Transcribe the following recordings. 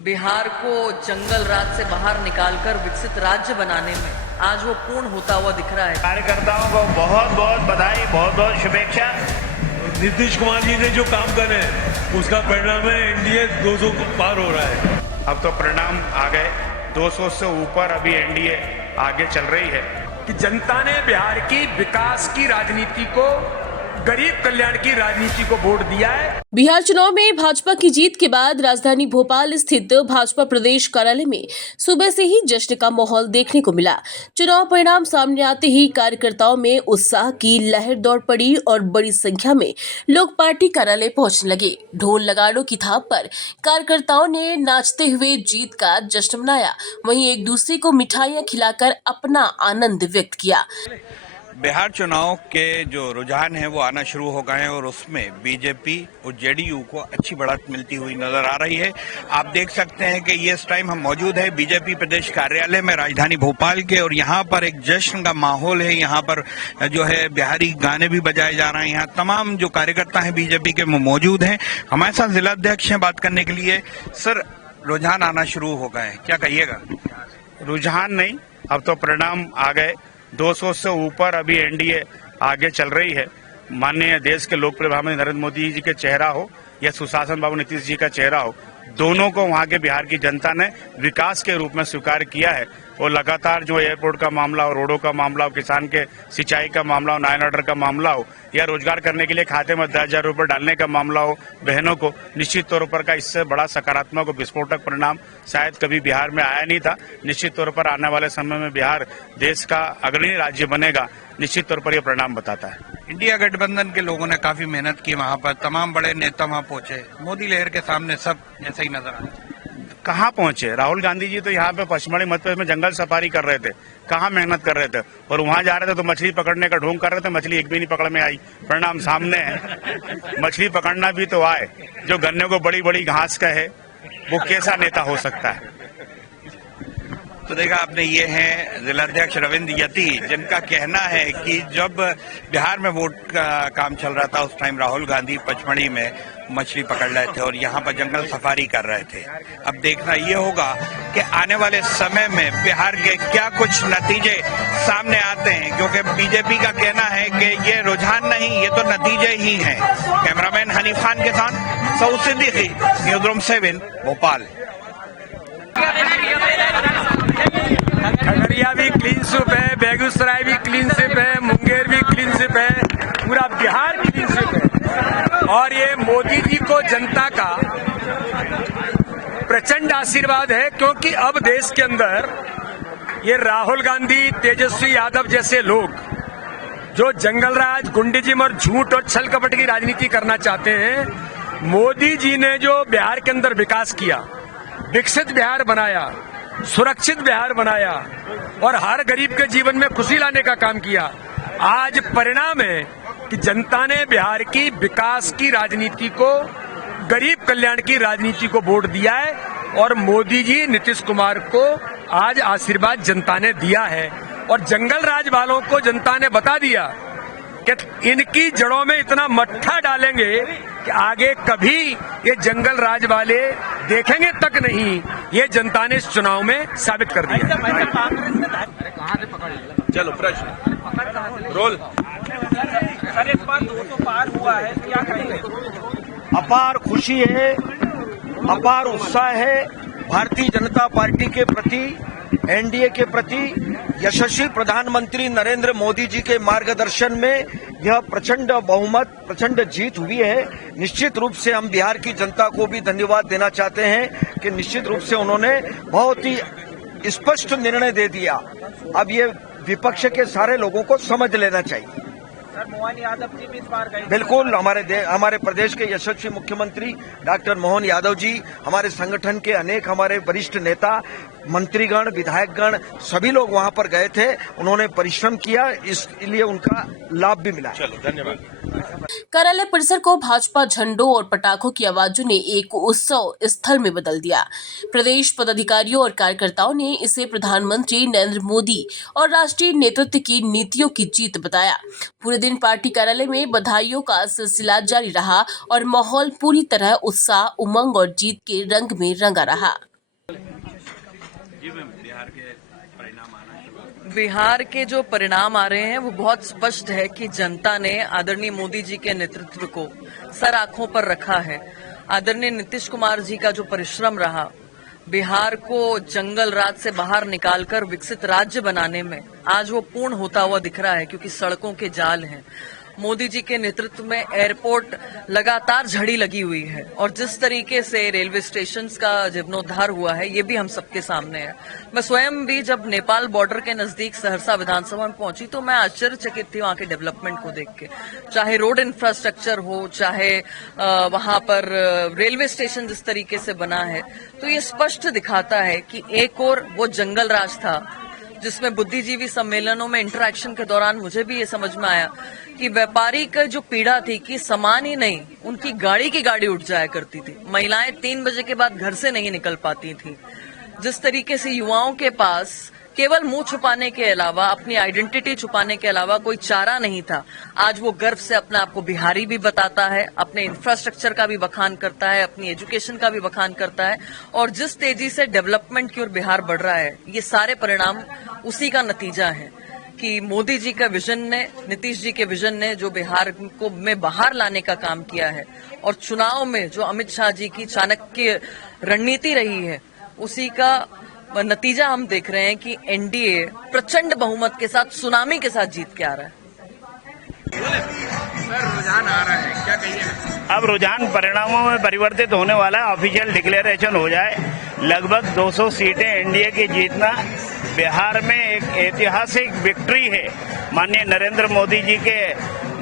बिहार को जंगल राज से बाहर निकालकर विकसित राज्य बनाने में आज वो पूर्ण होता हुआ दिख रहा है। कार्यकर्ताओं को बहुत बहुत बधाई, बहुत बहुत शुभेच्छा। नीतीश कुमार जी ने जो काम करे उसका परिणाम है एनडीए 200 को पार हो रहा है। अब तो परिणाम आ गए, 200 से ऊपर अभी एनडीए आगे चल रही है। कि जनता ने बिहार की विकास की राजनीति को, गरीब कल्याण की राजनीति को वोट दिया है। बिहार चुनाव में भाजपा की जीत के बाद राजधानी भोपाल स्थित भाजपा प्रदेश कार्यालय में सुबह से ही जश्न का माहौल देखने को मिला। चुनाव परिणाम सामने आते ही कार्यकर्ताओं में उत्साह की लहर दौड़ पड़ी और बड़ी संख्या में लोग पार्टी कार्यालय पहुंचने लगे। ढोल नगाड़ों की थाप पर कार्यकर्ताओं ने नाचते हुए जीत का जश्न मनाया, वहीं एक दूसरे को मिठाइयां खिलाकर अपना आनंद व्यक्त किया। बिहार चुनाव के जो रुझान है वो आना शुरू हो गए हैं और उसमें बीजेपी और जेडीयू को अच्छी बढ़त मिलती हुई नजर आ रही है। आप देख सकते हैं कि ये इस टाइम हम मौजूद है बीजेपी प्रदेश कार्यालय में राजधानी भोपाल के, और यहाँ पर एक जश्न का माहौल है। यहाँ पर जो है बिहारी गाने भी बजाए जा रहे हैं। यहाँ तमाम जो कार्यकर्ता हैं बीजेपी के मौजूद हैं। हमारे साथ जिला अध्यक्ष हैं बात करने के लिए। सर, रुझान आना शुरू हो गए हैं, क्या कहिएगा? रुझान नहीं, अब तो परिणाम आ गए, 200 से ऊपर अभी एनडीए आगे चल रही है। माननीय देश के लोकप्रिय प्रधानमंत्री नरेंद्र मोदी जी के चेहरा हो या सुशासन बाबू नीतीश जी का चेहरा हो, दोनों को वहां के बिहार की जनता ने विकास के रूप में स्वीकार किया है। और लगातार जो एयरपोर्ट का मामला हो, रोडों का मामला हो, किसान के सिंचाई का मामला हो, 9 ऑर्डर का मामला हो, या रोजगार करने के लिए खाते में 10,000 रुपये डालने का मामला हो बहनों को, निश्चित तौर पर का इससे बड़ा सकारात्मक और विस्फोटक परिणाम शायद कभी बिहार में आया नहीं था। निश्चित तौर पर आने वाले समय में बिहार देश का अग्रणी राज्य बनेगा, निश्चित तौर पर यह परिणाम बताता है। इंडिया गठबंधन के लोगों ने काफी मेहनत की, वहां पर तमाम बड़े नेता वहां पहुंचे। मोदी लहर के सामने सब ऐसा ही नजर आया। कहाँ पहुंचे? राहुल गांधी जी तो यहाँ पे पश्चिमी मध्य प्रदेश में जंगल सफारी कर रहे थे, कहाँ मेहनत कर रहे थे, और वहां जा रहे थे तो मछली पकड़ने का ढोंग कर रहे थे, मछली एक भी नहीं पकड़ में आई। परिणाम सामने है। मछली पकड़ना भी तो आए, जो गन्ने को बड़ी बड़ी घास का है, वो कैसा नेता हो सकता है? तो देखा आपने, ये हैं जिलाध्यक्ष रविंद्र यति, जिनका कहना है कि जब बिहार में वोट का काम चल रहा था उस टाइम राहुल गांधी पचमढ़ी में मछली पकड़ रहे थे और यहाँ पर जंगल सफारी कर रहे थे। अब देखना ये होगा कि आने वाले समय में बिहार के क्या कुछ नतीजे सामने आते हैं, क्योंकि बीजेपी का कहना है कि ये रुझान नहीं, ये तो नतीजे ही हैं। कैमरामैन हनीफ खान के साथ सऊद सिद्दीकी, न्यूज़ रूम 7 भोपाल। खगड़िया भी क्लीन स्वीप है, बेगूसराय भी क्लीन स्वीप है, मुंगेर भी क्लीन स्वीप है, पूरा बिहार क्लीन स्वीप है। और ये मोदी जी को जनता का प्रचंड आशीर्वाद है, क्योंकि अब देश के अंदर ये राहुल गांधी, तेजस्वी यादव जैसे लोग जो जंगल राज, गुंडीजिम और झूठ और छल कपट की राजनीति करना चाहते हैं, मोदी जी ने जो बिहार के अंदर विकास किया, विकसित बिहार बनाया, सुरक्षित बिहार बनाया और हर गरीब के जीवन में खुशी लाने का काम किया, आज परिणाम है कि जनता ने बिहार की विकास की राजनीति को, गरीब कल्याण की राजनीति को वोट दिया है। और मोदी जी, नीतीश कुमार को आज आशीर्वाद जनता ने दिया है। और जंगल राज वालों को जनता ने बता दिया कि इनकी जड़ों में इतना मट्ठा डालेंगे कि आगे कभी ये जंगल राज वाले देखेंगे तक नहीं। ये जनता ने इस चुनाव में साबित कर दिया। चलो प्रश्न रोल। सर, इस बार 200 पार हुआ है, क्या कहेंगे? अपार खुशी है, अपार उत्साह है भारतीय जनता पार्टी के प्रति, एनडीए के प्रति। यशस्वी प्रधानमंत्री नरेंद्र मोदी जी के मार्गदर्शन में यह प्रचंड बहुमत, प्रचंड जीत हुई है। निश्चित रूप से हम बिहार की जनता को भी धन्यवाद देना चाहते हैं कि निश्चित रूप से उन्होंने बहुत ही स्पष्ट निर्णय दे दिया। अब ये विपक्ष के सारे लोगों को समझ लेना चाहिए। सर, मोहन यादव जी भी इस बार गए। बिल्कुल, हमारे प्रदेश के यशस्वी मुख्यमंत्री डॉक्टर मोहन यादव जी, हमारे संगठन के अनेक हमारे वरिष्ठ नेता, मंत्रीगण, विधायकगण, सभी लोग वहां पर गए थे। उन्होंने परिश्रम किया, इसलिए उनका लाभ भी मिला। चलो, धन्यवाद। कार्यालय परिसर को भाजपा झंडों और पटाखों की आवाजों ने एक उत्सव स्थल में बदल दिया। प्रदेश पदाधिकारियों और कार्यकर्ताओं ने इसे प्रधानमंत्री नरेंद्र मोदी और राष्ट्रीय नेतृत्व की नीतियों की जीत बताया। पूरे दिन पार्टी कार्यालय में बधाइयों का सिलसिला जारी रहा और माहौल पूरी तरह उत्साह, उमंग और जीत के रंग में रंगा रहा। जी मैम, बिहार के परिणाम आना शुरू। बिहार के जो परिणाम आ रहे हैं वो बहुत स्पष्ट है कि जनता ने आदरणीय मोदी जी के नेतृत्व को सर आंखों पर रखा है। आदरणीय नीतीश कुमार जी का जो परिश्रम रहा बिहार को जंगल राज से बाहर निकालकर विकसित राज्य बनाने में, आज वो पूर्ण होता हुआ दिख रहा है क्योंकि सड़कों के जाल हैं। मोदी जी के नेतृत्व में एयरपोर्ट लगातार झड़ी लगी हुई है और जिस तरीके से रेलवे स्टेशंस का जीर्णोद्धार हुआ है ये भी हम सबके सामने है। मैं स्वयं भी जब नेपाल बॉर्डर के नजदीक सहरसा विधानसभा में पहुंची तो मैं आश्चर्यचकित थी वहां के डेवलपमेंट को देख के। चाहे रोड इंफ्रास्ट्रक्चर हो, चाहे वहां पर रेलवे स्टेशन जिस तरीके से बना है, तो ये स्पष्ट दिखाता है कि एक और वो जंगल राज था जिसमें बुद्धिजीवी सम्मेलनों में इंटरेक्शन के दौरान मुझे भी ये समझ में आया कि व्यापारी का जो पीड़ा थी कि सामान ही नहीं, उनकी गाड़ी उठ जाया करती थी। महिलाएं 3 बजे के बाद घर से नहीं निकल पाती थी। जिस तरीके से युवाओं के पास केवल मुंह छुपाने के अलावा, अपनी आइडेंटिटी छुपाने के अलावा कोई चारा नहीं था, आज वो गर्व से अपने आप को बिहारी भी बताता है, अपने इंफ्रास्ट्रक्चर का भी बखान करता है, अपनी एजुकेशन का भी बखान करता है। और जिस तेजी से डेवलपमेंट की ओर बिहार बढ़ रहा है, ये सारे परिणाम उसी का नतीजा है कि मोदी जी का विजन ने, नीतीश जी के विजन ने जो बिहार को में बाहर लाने का काम किया है और चुनाव में जो अमित शाह जी की चाणक्य रणनीति रही है, उसी का नतीजा हम देख रहे हैं कि एनडीए प्रचंड बहुमत के साथ, सुनामी के साथ जीत के आ रहा है। रुझान आ रहा है, क्या कहिएगा? अब रुझान परिणामों में परिवर्तित होने वाला है। ऑफिशियल डिक्लेरेशन हो जाए, लगभग 200 सीटें एनडीए की जीतना बिहार में एक ऐतिहासिक विक्ट्री है। माननीय नरेंद्र मोदी जी के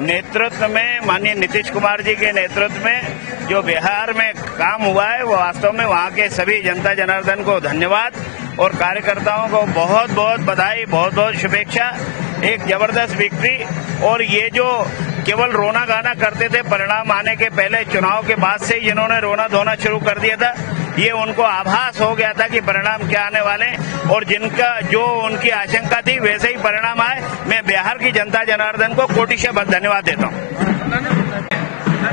नेतृत्व में, माननीय नीतीश कुमार जी के नेतृत्व में जो बिहार में काम हुआ है, वो वास्तव में वहाँ के सभी जनता जनार्दन को धन्यवाद और कार्यकर्ताओं को बहुत बहुत बधाई, बहुत बहुत शुभेच्छा। एक जबरदस्त विक्ट्री। और ये जो केवल रोना गाना करते थे परिणाम आने के पहले, चुनाव के बाद से जिन्होंने रोना धोना शुरू कर दिया था, ये उनको आभास हो गया था कि परिणाम क्या आने वाले, और जिनका जो उनकी आशंका थी वैसे ही परिणाम आए। मैं बिहार की जनता जनार्दन को कोटिशः धन्यवाद देता हूँ।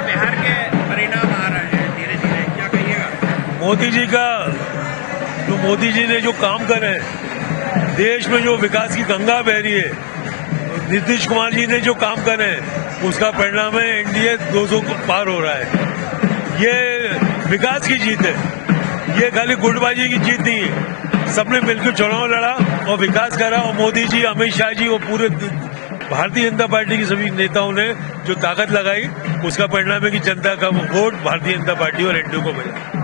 बिहार के परिणाम आ रहे हैं धीरे धीरे, क्या कहिएगा? मोदी जी ने जो काम करे, देश में जो विकास की गंगा बह रही है, नीतीश कुमार जी ने जो काम करे, उसका परिणाम है एनडीए 200 को पार हो रहा है। ये विकास की जीत है, ये खाली गुटबाजी की जीत नहीं है। सबने मिलकर चुनाव लड़ा और विकास करा, और मोदी जी, अमित शाह जी और पूरे भारतीय जनता पार्टी के सभी नेताओं ने जो ताकत लगाई, उसका परिणाम है कि जनता का वोट भारतीय जनता पार्टी और एनडीए को मिला।